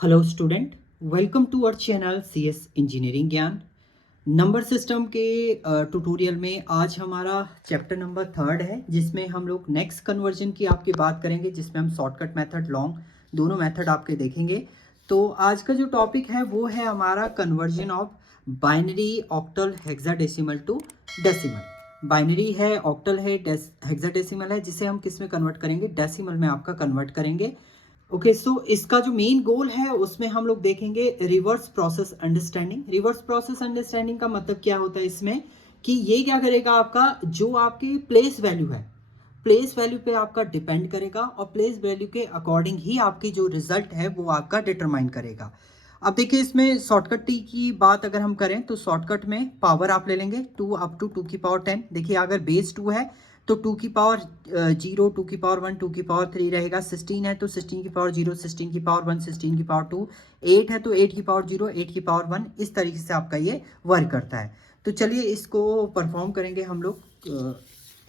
Hello student, welcome to our channel CS engineering Gyan. Number system के tutorial में आज हमारा चैप्टर नंबर 3 है, जिसमें हम लोग नेक्स्ट कन्वर्जन की आपकी बात करेंगे, जिसमें हम शॉर्टकट मेथड, लॉन्ग दोनों मेथड आपके देखेंगे। तो आज का जो टॉपिक है वो है हमारा conversion of binary, octal, hexadecimal to decimal. Binary है, ऑक्टल है, हेक्साडेसिमल है, जिसे हम किस में कन्वर्ट करेंगे? डेसिमल में आपका कन्वर्ट करेंगे। ओके, सो इसका जो मेन गोल है उसमें हम लोग देखेंगे reverse process understanding. Reverse process understanding का मतलब क्या होता है इसमें, कि ये क्या करेगा, आपका जो आपकी प्लेस वैल्यू है, प्लेस वैल्यू पे आपका डिपेंड करेगा और प्लेस वैल्यू के अकॉर्डिंग ही आपकी जो रिजल्ट है वो आपका डिटरमाइन करेगा। अब देखिए, इसमें शॉर्टकट टी की बात अगर हम करें तो शॉर्टकट में पावर आप ले लेंगे 2 अप टू 2 की पावर 10। देखिए, अगर बेस 2 है तो 2 की पावर 0, 2 की पावर 1, 2 की पावर 3 रहेगा। 16 है तो 16 की पावर 0, 16 की पावर 1, 16 की पावर 2। 8 है तो 8 की पावर 0, 8 की पावर 1। इस तरीके से आपका ये वर्क करता है। तो चलिए इसको परफॉर्म करेंगे हम लोग,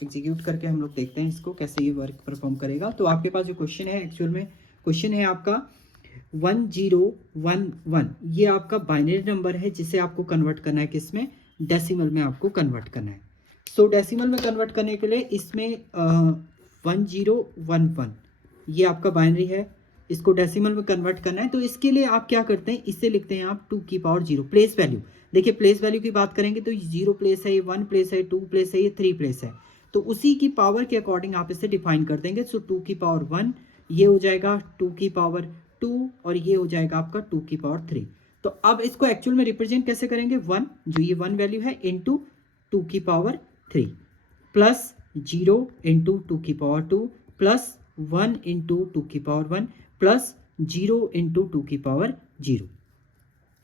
एग्जीक्यूट करके हम लोग देखते हैं इसको कैसे ये वर्क परफॉर्म करेगा। तो आपके पास जो क्वेश्चन है, एक्चुअल में क्वेश्चन है आपका 1011। ये आपका बाइनरी नंबर है जिसे आपको कन्वर्ट करना है किसमें? डेसिमल में आपको कन्वर्ट करना है। सो डेसिमल में कन्वर्ट करने के लिए इसमें 1011 ये आपका बाइनरी है, इसको डेसिमल में कन्वर्ट करना है। तो इसके लिए आप क्या करते हैं, इसे लिखते हैं आप 2 की पावर 0 प्लेस वैल्यू। देखिए, प्लेस वैल्यू की बात करेंगे तो 0 प्लेस है, ये 1 प्लेस है, 2 प्लेस है, ये 3 प्लेस है। तो उसी की पावर के अकॉर्डिंग आप इसे डिफाइन कर देंगे। सो 2 की पावर 1 ये हो जाएगा 2 की पावर 2 और ये हो जाएगा आपका 2 की पावर 3। तो अब इसको एक्चुअल में रिप्रेजेंट कैसे करेंगे? 1, जो ये 1 वैल्यू है, इंटू 2 की पावर 3 प्लस 0 इंटू 2 की पावर 2 प्लस 1 इंटू 2 की पावर 1 प्लस 0 इंटू 2 की पावर 0।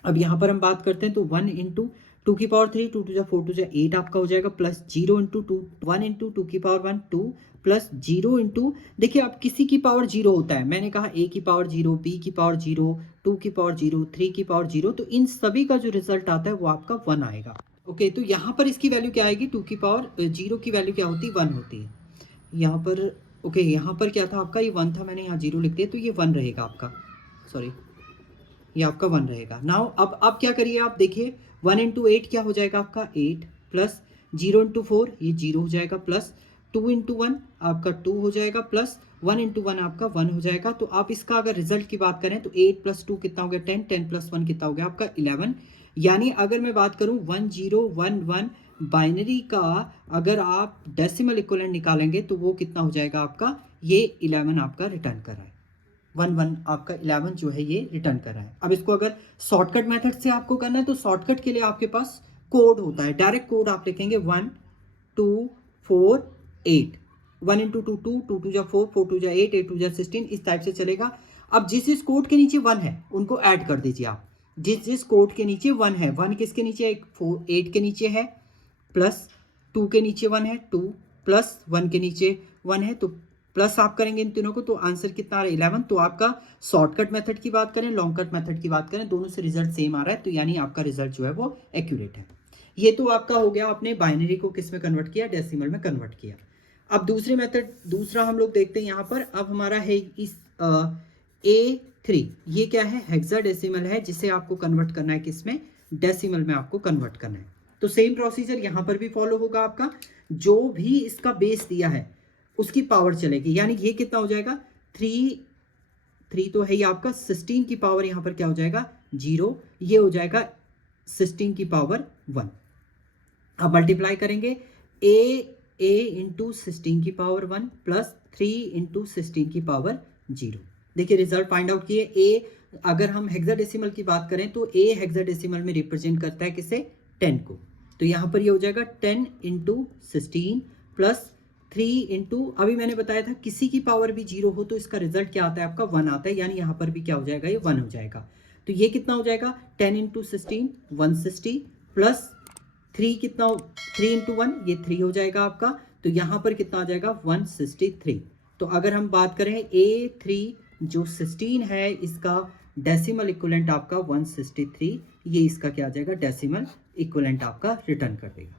अब यहाँ पर हम बात करते हैं तो 1 इंटू 2 की पावर 3, 2 टू जा 4 टू जा 8 आपका हो जाएगा, प्लस 0 इंटू 2, 1 इंटू 2 की पावर 1 2 प्लस 0 इंटू, देखिए अब किसी की पावर 0 होता है, मैंने कहा a की पावर 0, b की पावर 0, 2 की पावर 0, 3 की पावर 0, तो इन सभी का जो रिजल्ट आता है वो आपका 1 आएगा। ओके, तो यहाँ पर इसकी वैल्यू क्या आएगी? 2 की पावर 0 की वैल्यू क्या होती है? 1 होती है यहाँ पर। ओके, यहाँ पर क्या था आपका? ये 1 था, मैंने यहाँ 0 लिख दिया, तो ये 1 रहेगा आपका, सॉरी ये आपका 1 रहेगा। नाउ अब क्या करिए, आप देखिए 1 इंटू 8 क्या हो जाएगा आपका? 8 प्लस 0 इंटू 4 ये 0 हो जाएगा, प्लस 2 इंटू 1 आपका 2 हो जाएगा, प्लस 1 इंटू 1 आपका 1 हो जाएगा। तो आप इसका अगर रिजल्ट की बात करें तो 8 प्लस 2 कितना हो गया? 10, 10 प्लस 1 कितना हो गया आपका? 11। यानी अगर मैं बात करूं 1011 बाइनरी का, अगर आप डेसिमल इक्विवेलेंट निकालेंगे तो वो कितना हो जाएगा आपका? ये 11 आपका रिटर्न कर रहा है। 11 आपका 11 जो है ये रिटर्न कर रहा है। अब इसको अगर शॉर्टकट मेथड से आपको करना है तो शॉर्टकट के लिए आपके पास कोड होता है, डायरेक्ट कोड आप लिखेंगे 1 2 4 8। 1 इंटू 2 2, 2 टू जा 4, 4 टू जा 8, 8 टू जा 16, इस टाइप से चलेगा। अब जिस कोड के नीचे 1 है उनको ऐड कर दीजिए आप। जिस कोड के नीचे 1 है, 1 किसके नीचे है? 8 के नीचे है, प्लस 2 के नीचे 1 है 2, प्लस 1 के नीचे 1 है, तो प्लस आप करेंगे इन तीनों को तो आंसर कितना आ रहा है? 11। तो आपका शॉर्टकट मेथड की बात करें, लॉन्ग कट मेथड की बात करें, दोनों से रिजल्ट सेम आ रहा है, तो यानी आपका रिजल्ट जो है वो एक्यूरेट है। ये तो आपका हो गया, आपने बाइनरी को किस में कन्वर्ट किया? डेसिमल में कन्वर्ट किया। अब दूसरे मेथड, दूसरा हम लोग देखते हैं यहाँ पर। अब हमारा है इस A3, ये क्या है? हेक्साडेसिमल है, जिसे आपको कन्वर्ट करना है किसमें? डेसिमल में आपको कन्वर्ट करना है। तो सेम प्रोसीजर यहाँ पर भी फॉलो होगा आपका। जो भी इसका बेस दिया है उसकी पावर चलेगी, यानी ये कितना हो जाएगा? 3 तो है ये आपका, 16 की पावर यहाँ पर क्या हो जाएगा? 0, ये हो जाएगा 16 की पावर 1। अब मल्टीप्लाई करेंगे a इंटू 16 की पावर 1 प्लस 3 इंटू 16 की पावर 0। देखिए रिजल्ट फाइंड आउट किए। a, अगर हम हेक्साडेसिमल की बात करें तो a हेक्साडेसिमल में रिप्रेजेंट करता है किसे? 10 को। तो यहाँ पर ये हो जाएगा 10 इंटू 16 प्लस 3 इंटू, अभी मैंने बताया था किसी की पावर भी 0 हो तो इसका रिजल्ट क्या आता है आपका? 1 आता है, यानी यहाँ पर भी क्या हो जाएगा? ये 1 हो जाएगा। तो ये कितना हो जाएगा? 10 इंटू 16 160 प्लस 3 कितना? 3 इंटू 1 ये 3 हो जाएगा आपका, तो यहाँ पर कितना आ जाएगा? 163। तो अगर हम बात करें A3 जो 16 है, इसका डेसिमल इक्विवेलेंट आपका 163, ये इसका क्या आ जाएगा? डेसिमल इक्विवेलेंट आपका रिटर्न कर देगा।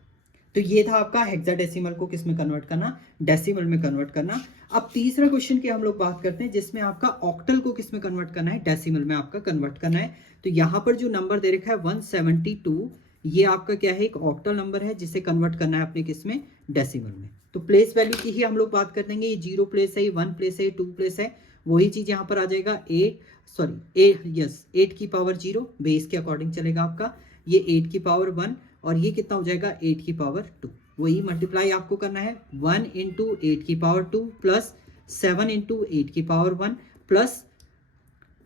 तो ये था आपका हेक्साडेसिमल को किस में कन्वर्ट करना, डेसिमल में कन्वर्ट करना। अब तीसरा क्वेश्चन की हम लोग बात करते हैं जिसमें आपका ऑक्टल को किस में कन्वर्ट करना है, डेसिमल में आपका कन्वर्ट करना है। तो यहाँ पर जो नंबर दे रखा है 172, ये आपका क्या है, एक ऑक्टल नंबर है जिसे कन्वर्ट करना है अपने किस में, डेसिमल में। तो प्लेस वैल्यू की ही हम लोग बात कर देंगे, ये 0 प्लेस है, ये 1 प्लेस है, ये 2 प्लेस है, वही चीज यहाँ पर आ जाएगा 8 की पावर 0 बेस के अकॉर्डिंग चलेगा आपका, ये 8 की पावर 1 और ये कितना हो जाएगा 8 की पावर 2। वही मल्टीप्लाई आपको करना है 1 इंटू 8 की पावर 2 प्लस 7 इंटू 8 की पावर 1 प्लस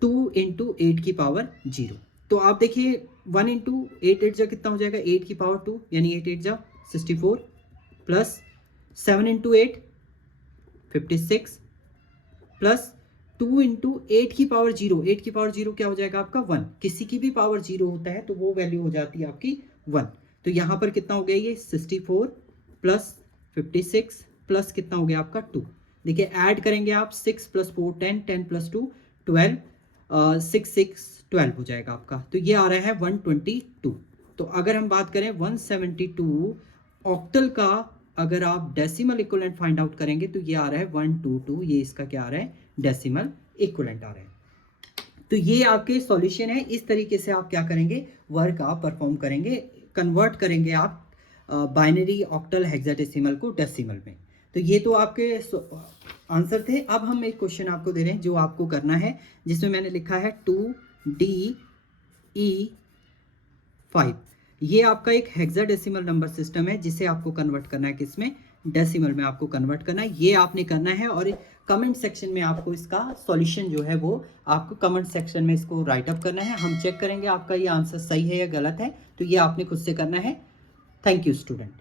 2 इंटू 8 की पावर 0। तो आप देखिए 1 इंटू 8 जा कितना हो जाएगा 8 की पावर 2 यानी 8 जा 64 प्लस 7 इंटू 8 56 प्लस 2 इंटू 8 की पावर 0, 8 की पावर 0 क्या हो जाएगा आपका 1, किसी की भी पावर 0 होता है तो वो वैल्यू हो जाती है आपकी 1। तो यहाँ पर कितना हो गया ये 64 प्लस 56 प्लस कितना हो गया आपका 2। देखिए ऐड करेंगे आप 6 प्लस 4 10, 10 प्लस 2 12, 6 6 12 हो जाएगा आपका। तो ये आ रहा है 122। तो अगर हम बात करें 172 ऑक्टल का, अगर आप डेसिमल इक्विवेलेंट फाइंड आउट करेंगे तो ये आ रहा है 122, ये इसका क्या आ रहा है, डेसिमल इक्विवेलेंट आ रहा है। तो ये आपके सॉल्यूशन है, इस तरीके से आप क्या करेंगे, वर्क आप परफॉर्म करेंगे, कन्वर्ट करेंगे आप बाइनरी ऑक्टल हेक्साडेसिमल को डेसिमल में। तो ये तो आपके आंसर थे। अब हम एक क्वेश्चन आपको दे रहे हैं जो आपको करना है, जिसमें मैंने लिखा है 2DE5। ये आपका एक हेक्साडेसिमल नंबर सिस्टम है जिसे आपको कन्वर्ट करना है किसमें, डेसिमल में आपको कन्वर्ट करना है। ये आपने करना है और कमेंट सेक्शन में आपको इसका सॉल्यूशन जो है वो आपको कमेंट सेक्शन में इसको राइट अप करना है। हम चेक करेंगे आपका ये आंसर सही है या गलत है, तो ये आपने खुद से करना है। Thank you student.